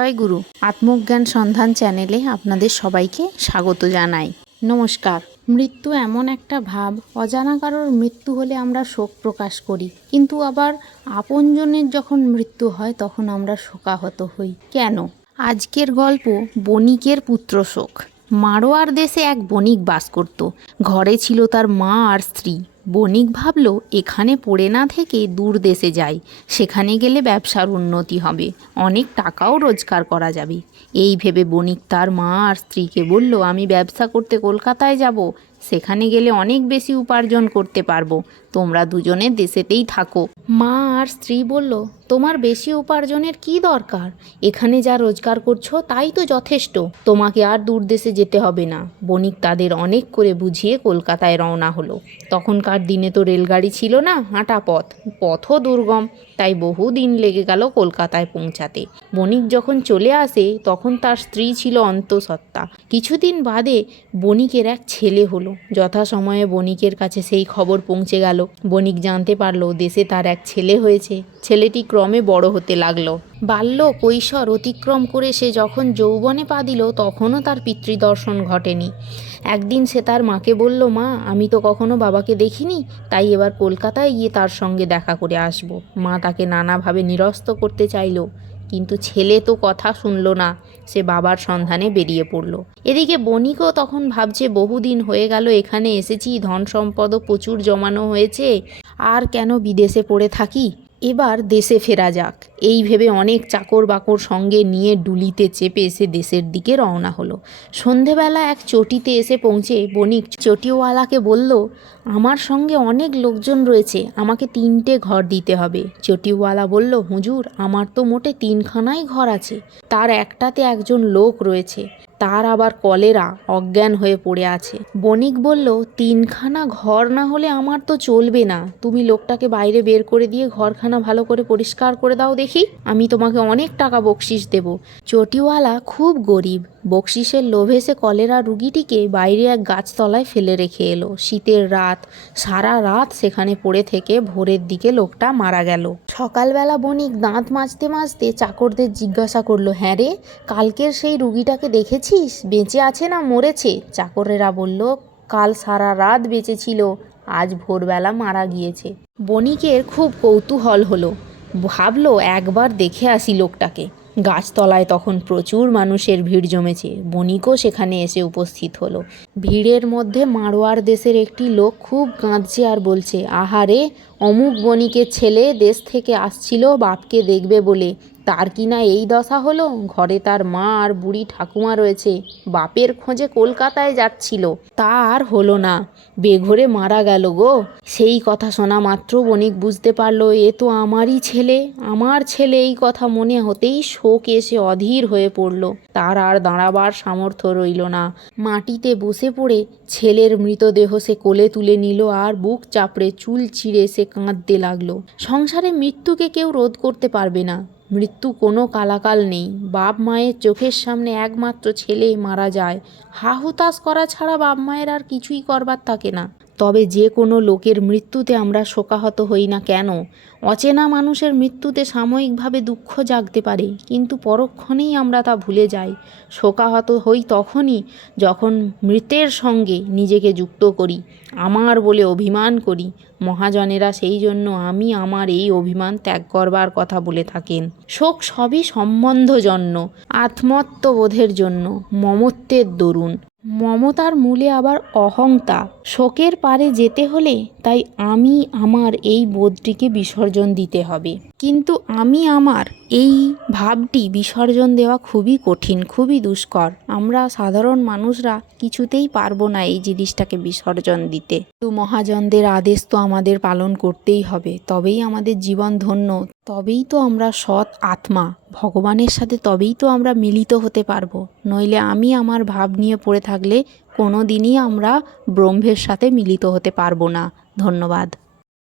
জয় গুরু। আত্মজ্ঞান সন্ধান চ্যানেলে আপনাদের সবাইকে স্বাগত জানাই। নমস্কার। মৃত্যু এমন একটা ভাব, অজানা কারোর মৃত্যু হলে আমরা শোক প্রকাশ করি। কিন্তু আবার আপনজনের যখন মৃত্যু হয়, তখন আমরা শোকাহত হই। কেন? আজকের গল্প বণিকের পুত্র শোক। মারোয়ার দেশে এক বণিক বাস করত। ঘরে ছিল তার মা আর স্ত্রী। বণিক ভাবল, এখানে পড়ে না থেকে দূর দেশে যাই। সেখানে গেলে ব্যবসার উন্নতি হবে। অনেক টাকাও রোজগার করা যাবে। এই ভেবে বণিক তার মা আর স্ত্রীকে বলল, আমি ব্যবসা করতে কলকাতায় যাব। সেখানে গেলে অনেক বেশি উপার্জন করতে পারব। তোমরা দুজনে দেশেতেই থাকো। মা আর স্ত্রী বলল, তোমার বেশি উপার্জনের কি দরকার? এখানে যা রোজগার করছ, তাই তো যথেষ্ট। তোমাকে আর দূর দেশে যেতে হবে না। বণিক তাদের অনেক করে বুঝিয়ে কলকাতায় রওনা হলো। তখনকার দিনে তো রেলগাড়ি ছিল না, হাঁটা পথ। পথও দুর্গম। তাই বহু দিন লেগে গেল কলকাতায় পৌঁছাতে। বণিক যখন চলে আসে, তখন তার স্ত্রী ছিল অন্তঃসত্ত্বা। কিছুদিন বাদে বণিকের এক ছেলে হলো। যথাসময়ে বণিকের কাছে সেই খবর পৌঁছে গেল। বণিক জানতে পারল দেশে তার এক ছেলে হয়েছে। ছেলেটি ক্রমে বড় হতে লাগল। বাল্য কৈশোর অতিক্রম করে সে যখন যৌবনে পা দিল, তখনও তার পিতৃদর্শন ঘটেনি। একদিন সে তার মাকে বলল, মা, আমি তো কখনো বাবাকে দেখিনি, তাই এবার কলকাতায় গিয়ে তার সঙ্গে দেখা করে আসব। মা তাকে নানাভাবে নিরস্ত করতে চাইলো। কিন্তু ছেলে তো কথা শুনল না। সে বাবার সন্ধানে বেরিয়ে পড়ল। এদিকে বণিকও তখন ভাবছে, বহুদিন হয়ে গেল, এখানে এসেছি, ধন সম্পদও প্রচুর জমানো হয়েছে, আর কেন বিদেশে পড়ে থাকি? এবার দেশে ফেরা যাক। এই ভেবে অনেক চাকর বাকর সঙ্গে নিয়ে ডুলিতে চেপে এসে দেশের দিকে রওনা হলো। সন্ধেবেলা এক চটিতে এসে পৌঁছে বণিক চটিওয়ালাকে বলল, আমার সঙ্গে অনেক লোকজন রয়েছে, আমাকে তিনটে ঘর দিতে হবে। চটিওয়ালা বলল, হুজুর, আমার তো মোটে তিনখানাই ঘর আছে। তার একটাতে একজন লোক রয়েছে। তার আবার কলেরা অজ্ঞান হয়ে পড়ে আছে। বণিক বলল, তিনখানা ঘর না হলে আমার তো চলবে না। তুমি লোকটাকে বাইরে বের করে দিয়ে ঘরখানা ভালো করে পরিষ্কার করে দাও দেখি। আমি তোমাকে অনেক টাকা বকশিস দেব। চটিওয়ালা খুব গরিব। বকশিসের লোভে সে কলেরা রুগীটিকে বাইরে এক গাছতলায় ফেলে রেখে এলো। শীতের রাত, সারা রাত সেখানে পড়ে থেকে ভোরের দিকে লোকটা মারা গেল। সকালবেলা বণিক দাঁত মাজতে মাজতে চাকরদের জিজ্ঞাসা করল হ্যাঁ রে, কালকের সেই রুগীটাকে দেখেছিস? বেঁচে আছে না মরেছে? চাকরেরা বলল, কাল সারা রাত বেঁচে ছিল, আজ ভোরবেলা মারা গিয়েছে। বণিকের খুব কৌতূহল হলো। ভাবলো, একবার দেখে আসি লোকটাকে। গাছতলায় তখন প্রচুর মানুষের ভিড় জমেছে। বণিকও সেখানে এসে উপস্থিত হলো। ভিড়ের মধ্যে মারোয়ার দেশের একটি লোক খুব কাঁদছে আর বলছে, আহারে, অমুক বণিকের ছেলে দেশ থেকে আসছিল, বাপকে দেখবে বলে। তার কি না এই দশা হলো? ঘরে তার মা আর বুড়ি ঠাকুমা রয়েছে। বাপের খোঁজে কলকাতায় যাচ্ছিল। তা আর হলো না। বেঘরে মারা গেল গো। সেই কথা শোনা মাত্র বণিক বুঝতে পারল, এ তো আমারই ছেলে। আমার ছেলে এই কথা মনে হতেই শোক এসে অধীর হয়ে পড়ল। তার আর দাঁড়াবার সামর্থ্য রইল না। মাটিতে বসে পড়ে ছেলের মৃতদেহ সে কোলে তুলে নিল আর বুক চাপড়ে চুল ছিঁড়ে সে কাঁদতে লাগল। সংসারে মৃত্যুকে কেউ রোধ করতে পারবে না। মৃত্যু কোনো কালাকাল নেই। বাপ মায়ের চোখের সামনে একমাত্র ছেলে মারা যায়। হা হুতাশ করা ছাড়া বাপ মায়ের আর কিছুই করবার থাকে না। তবে যে কোনো লোকের মৃত্যুতে আমরা শোকাহত হই না কেন? অচেনা মানুষের মৃত্যুতে সাময়িকভাবে দুঃখ জাগতে পারে, কিন্তু পরক্ষণেই আমরা তা ভুলে যাই। শোকাহত হই তখনই যখন মৃতের সঙ্গে নিজেকে যুক্ত করি, আমার বলে অভিমান করি। মহাজনেরা সেই জন্য আমি আমার এই অভিমান ত্যাগ করবার কথা বলে থাকেন। শোক সবই সম্বন্ধজন্য, আত্মত্ববোধের জন্য, মমত্বের দরুন। মমতার মূলে আবার অহংতা শোকের পারে যেতে হলে তাই আমি আমার এই বোধটিকে বিসর্জন দিতে হবে। কিন্তু আমি আমার এই ভাবটি বিসর্জন দেওয়া খুবই কঠিন, খুবই দুষ্কর। আমরা সাধারণ মানুষরা কিছুতেই পারব না এই জিনিসটাকে বিসর্জন দিতে। তো মহাজনদের আদেশ তো আমাদের পালন করতেই হবে, তবেই আমাদের জীবন ধন্য, তবেই তো আমরা সৎ আত্মা। ভগবানের সাথে তবেই তো আমরা মিলিত হতে পারব, নইলে আমি আমার ভাব নিয়ে পড়ে থাকলে কোনো দিনই আমরা ব্রহ্মের সাথে মিলিত হতে পারব না। ধন্যবাদ।